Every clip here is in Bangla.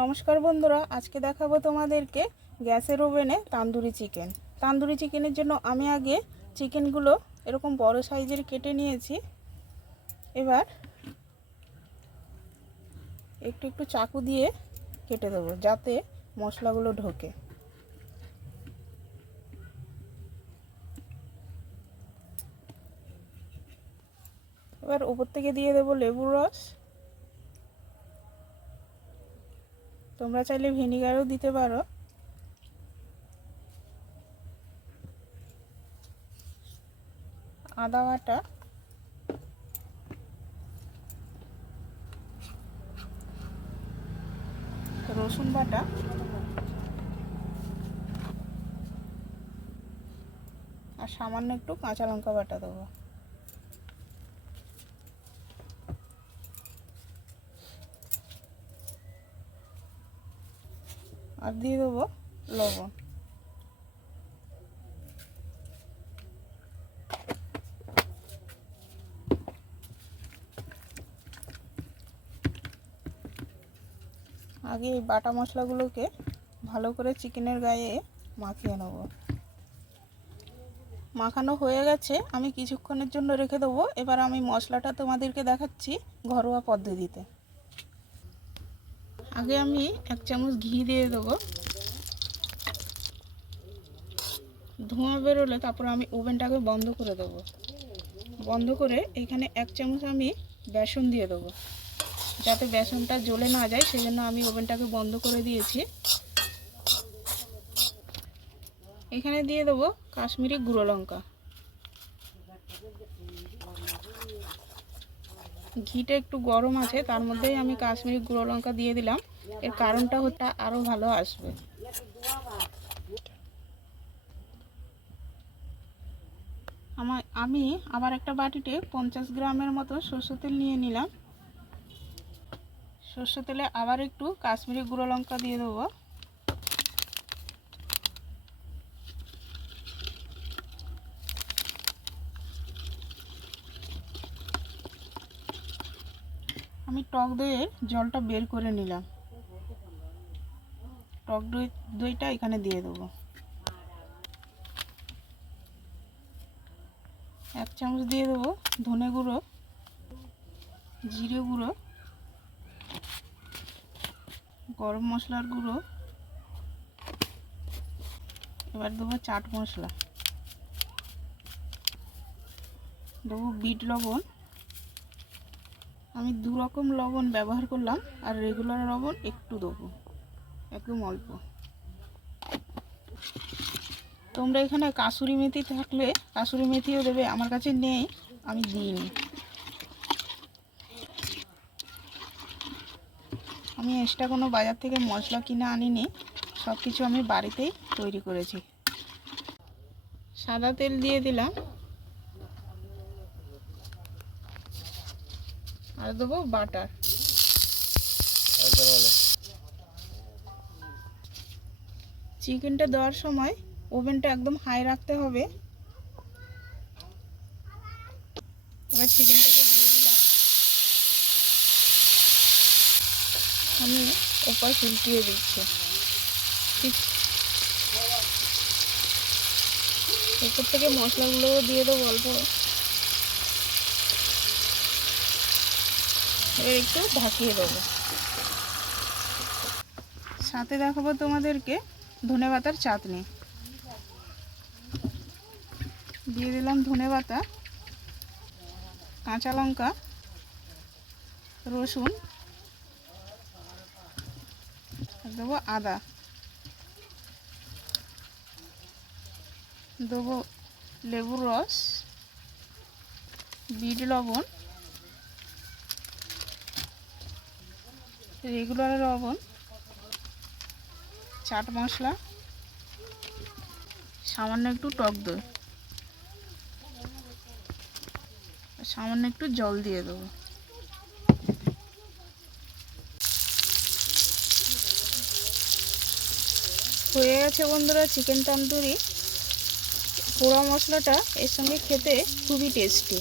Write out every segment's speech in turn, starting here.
নমস্কার বন্ধুরা, আজকে দেখাবো তোমাদেরকে গ্যাসের ওভেনে তান্দুরি চিকেন। তান্দুরি চিকেনের জন্য আমি আগে চিকেনগুলো এরকম বড় সাইজের কেটে নিয়েছি। এবার একটু একটু চাকু দিয়ে কেটে দেবো যাতে মশলাগুলো ঢোকে। এবার উপর থেকে দিয়ে দেবো লেবুর রস। তোমরা চাইলে ভিনিগারও দিতে পারো। আদা বাটা, রসুন বাটা, আর সামান্য একটু কাঁচা লঙ্কা বাটা দেবো। আর দিয়ে দেবো লবণ। আগে এই বাটা মশলাগুলোকে ভালো করে চিকেনের গায়ে মাখিয়ে নেব। মাখানো হয়ে গেছে, আমি কিছুক্ষণের জন্য রেখে দেবো। এবার আমি মশলাটা তোমাদেরকে দেখাচ্ছি ঘরোয়া পদ্ধতিতে। আগে আমি 1 চামচ ঘি দিয়ে দেবো। ধোঁয়া বেরোলে তারপর আমি ওভেনটাকে বন্ধ করে দেবো। বন্ধ করে এখানে 1 চামচ আমি বেসন দিয়ে দেবো, যাতে বেসনটা জ্বলে না যায়, সেই জন্য আমি ওভেনটাকে বন্ধ করে দিয়েছি। এখানে দিয়ে দেবো কাশ্মীরি গুঁড়ো লঙ্কা। ঘিটা একটু গরম আছে, তার মধ্যেই আমি কাশ্মীরি গুঁড়ো লঙ্কা দিয়ে দিলাম। এর কারণটা হচ্ছে আরও ভালো আসবে। আমি আবার একটা বাটিতে 50 গ্রামের মতো সরষের তেল নিয়ে নিলাম। সরষের তেলে আবার একটু কাশ্মীরি গুঁড়ো লঙ্কা দিয়ে দেবো। আমি টক দইয়ের জলটা বের করে নিলাম। টক দইটা এখানে দিয়ে দেবো। 1 চামচ দিয়ে দেবো ধনে গুঁড়ো, জিরে গুঁড়ো, গরম মশলার গুঁড়ো। এবার দেবো চাট মশলা, দেবো বিট লবণ। আমি 2 রকম লবণ ব্যবহার করলাম, আর রেগুলার লবণ একটু দেবো, একদম অল্প। তোমরা এখানে কাসুরি মেথি থাকলে কাসুরি মেথিও দেবে, আমার কাছে নেই, আমি দিইনি। আমি এক্সট্রা কোনো বাজার থেকে মশলা কিনে আনিনি, সব কিছু আমি বাড়িতেই তৈরি করেছি। সাদা তেল দিয়ে দিলাম, আর দেবো বাটার। চিকেনটা দেওয়ার সময় ওভেনটা একদম হাই রাখতে হবে। এবার চিকেনটাকে দিয়ে দিলাম। আমি ওপর উল্টিয়ে দিচ্ছি। ঠিক উপর থেকে মশলাগুলো দিয়ে দেবো অল্প। এবার একটু ঢাকিয়ে দেবো। সাথে দেখাবো তোমাদেরকে ধনেপাতার চাটনি। দিয়ে দিলাম ধনেপাতা, কাঁচা লঙ্কা, রসুন, দেবো আদা, দেবো লেবুর রস, বিট লবণ, রেগুলার লবণ, চাট মশলা, সামান্য একটু টক দই, সামান্য একটু জল দিয়ে দেবো। হয়ে গেছে বন্ধুরা চিকেন তন্দুরি। পোড়া মশলাটা এর সঙ্গে খেতে খুবই টেস্টি।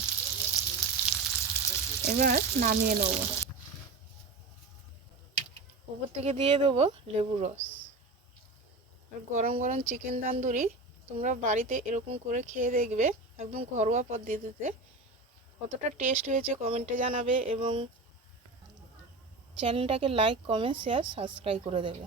এবার নামিয়ে নেব। উপর থেকে দিয়ে দেবো লেবু রস। আর গরম গরম চিকেন তান্দুরি তোমরা বাড়িতে এরকম করে খেয়ে দেখবে, একদম ঘরোয়া পদ্ধতিতে। কতটা টেস্ট হয়েছে কমেন্টে জানাবে এবং চ্যানেলটাকে লাইক, কমেন্ট, শেয়ার, সাবস্ক্রাইব করে দেবে।